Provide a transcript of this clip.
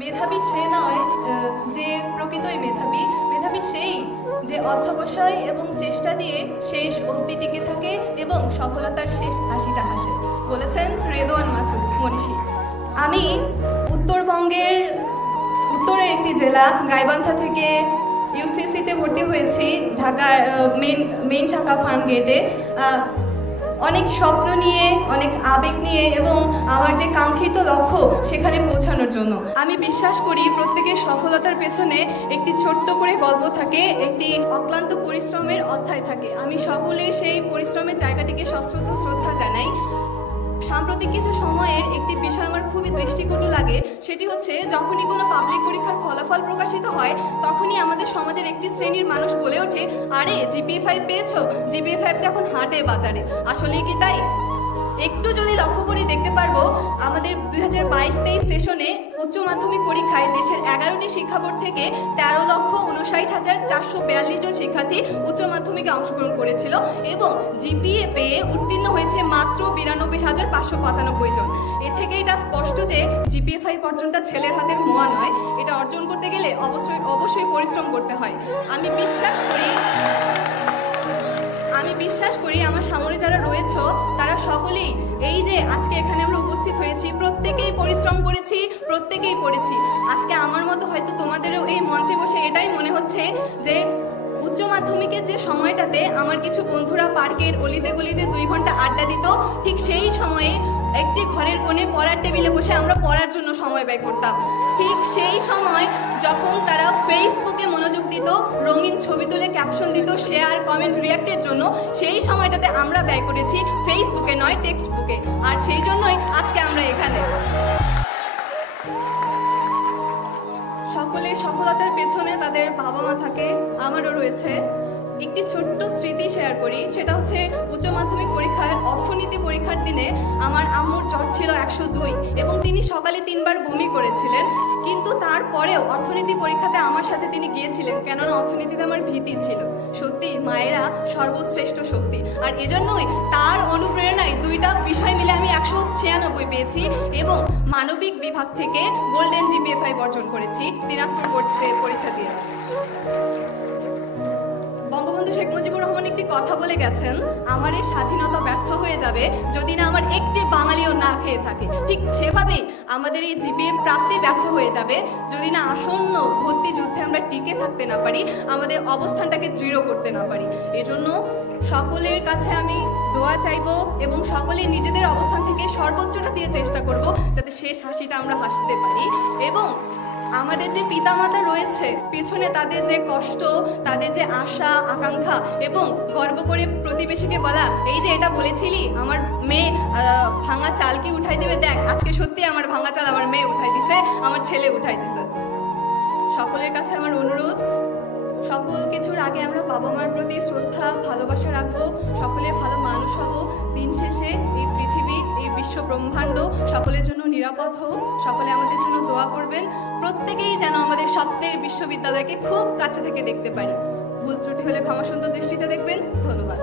মেধাবী সে নয় যে প্রকৃতই মেধাবী, মেধাবী সেই যে অধ্যবসায় এবং চেষ্টা দিয়ে শেষ অবধি টিকে থাকে এবং সফলতার শেষ হাসিটা হাসে, বলেছেন রেদওয়ান মাসুদ মনীষী। আমি উত্তরবঙ্গের উত্তরের একটি জেলা গাইবান্ধা থেকে ইউসিসিতে ভর্তি হয়েছি, ঢাকার মেইন শাখা ফার্ম গেটে। অনেক স্বপ্ন নিয়ে, অনেক আবেগ নিয়ে এবং আমার যে কাঙ্ক্ষিত লক্ষ্য সেখানে পৌঁছানোর জন্য। আমি বিশ্বাস করি প্রত্যেকের সফলতার পেছনে একটি ছোট্ট করে গল্প থাকে, একটি অক্লান্ত পরিশ্রমের অধ্যায় থাকে। আমি সকলের সেই পরিশ্রমের জায়গাটিকে সশ্রদ্ধ শ্রদ্ধা জানাই। সাম্প্রতিক কিছু সময়ের একটি বিষয় আমার খুবই দৃষ্টিকটু লাগে, সেটি হচ্ছে যখনই কোনো পাবলিক পরীক্ষার ফলাফল প্রকাশিত হয় তখনই আমাদের সমাজের একটি শ্রেণীর মানুষ বলে ওঠে, আরে GPA-5 পেয়েছো, GPA-5 তো এখন হাটে বাজারে। আসলেই কি তাই? একটু যদি লক্ষ্য করে দেখতে পারবো, আমাদের 2022-23 সেশনে উচ্চ মাধ্যমিক পরীক্ষায় দেশের 11টি শিক্ষা বোর্ড থেকে 13,59,442 জন শিক্ষার্থী উচ্চ মাধ্যমিকে অংশগ্রহণ করেছিল এবং GPA পেয়ে উত্তীর্ণ হয়েছে মাত্র 92,595 জন। এ থেকে এটা স্পষ্ট যে GPA-5 অর্জনটা ছেলের হাতের মোয়া নয়। এটা অর্জন করতে গেলে অবশ্যই পরিশ্রম করতে হয়। আমি বিশ্বাস করি আমার সামনে যারা রয়েছে তারা সকলেই, এই যে আজকে এখানে আমরা উপস্থিত হয়েছি, প্রত্যেকেই পরিশ্রম করেছি, প্রত্যেকেই পড়েছি। আজকে আমার মতো হয়তো তোমাদেরও এই মঞ্চে বসে এটাই মনে হচ্ছে যে উচ্চ মাধ্যমিকের যে সময়টাতে আমার কিছু বন্ধুরা পার্কের অলিতে গলিতে 2 ঘন্টা আড্ডা দিত, ঠিক সেই সময়ে একটি ঘরের কোণে পড়ার টেবিলে বসে আমরা পড়ার জন্য সময় ব্যয় করতাম। ঠিক সেই সময় যখন তারা ফেসবুকে মনোযোগ দিত, রঙিন ছবি তুলে ক্যাপশন দিত, শেয়ার কমেন্ট রিঅ্যাক্টের জন্য, সেই সময়টাতে আমরা ব্যয় করেছি ফেসবুকে নয় টেক্সট বুকে। আর সেই জন্যই আজকে আমরা এখানে। সকলের সফলতার পেছনে তাদের বাবা মা থাকে, আমারও রয়েছে। একটি ছোট্ট স্মৃতি শেয়ার করি, সেটা হচ্ছে উচ্চ মাধ্যমিক পরীক্ষার অর্থনীতি পরীক্ষার দিনে আমার আম্মুর জ্বর ছিল 102 এবং তিনি সকালে 3 বার বমি করেছিলেন, কিন্তু তারপরেও অর্থনীতি পরীক্ষাতে আমার সাথে তিনি গিয়েছিলেন, কেননা অর্থনীতিতে আমার ভীতি ছিল। সত্যি মায়েরা সর্বশ্রেষ্ঠ শক্তি, আর এজন্যই তার অনুপ্রেরণায় 2টা বিষয় মিলে আমি 196 পেয়েছি এবং মানবিক বিভাগ থেকে গোল্ডেন GPA-5 অর্জন করেছি দিনাজপুর পরীক্ষা দিয়ে। বঙ্গবন্ধু শেখ মুজিবুর রহমান একটি কথা বলে গেছেন, আমার এই স্বাধীনতা ব্যর্থ হয়ে যাবে যদি না আমার একটি বাঙালিও না খেয়ে থাকে। ঠিক সেভাবেই আমাদের এই GPA প্রাপ্তি ব্যর্থ হয়ে যাবে যদি না আসন্ন ভর্তি যুদ্ধে আমরা টিকে থাকতে না পারি, আমাদের অবস্থানটাকে দৃঢ় করতে না পারি। এজন্য সকলের কাছে আমি দোয়া চাইবো এবং সকলে নিজেদের অবস্থান থেকে সর্বোচ্চটা দিয়ে চেষ্টা করব যাতে শেষ হাসিটা আমরা হাসতে পারি। এবং আমাদের যে পিতামাতা রয়েছে পিছনে, তাদের যে কষ্ট, তাদের যে আশা আকাঙ্ক্ষা এবং গর্ব করে প্রতিবেশীকে বলা, এই যে এটা বলেছিলি আমার মেয়ে ভাঙা চাল কি উঠাই দেবে, দেখ আজকে সত্যি আমার ভাঙা চাল আমার মেয়ে উঠাই দিছে, আমার ছেলে উঠাই দিছে। সকলের কাছে আমার অনুরোধ, সকল কিছুর আগে আমরা বাবা মার প্রতি শ্রদ্ধা ভালোবাসা রাখবো, সকলে ভালো মানুষ হব। দিন শেষে এই পৃথিবী, এই বিশ্ব ব্রহ্মাণ্ড সকলের জন্য নিরাপদ হোক। সকলে আমাদের জন্য দোয়া করবেন, প্রত্যেকেই যেন আমাদের স্বপ্নের বিশ্ববিদ্যালয়কে খুব কাছে থেকে দেখতে পারি। ভুল ত্রুটি হলে ক্ষমা সুন্দর দৃষ্টিতে দেখবেন। ধন্যবাদ।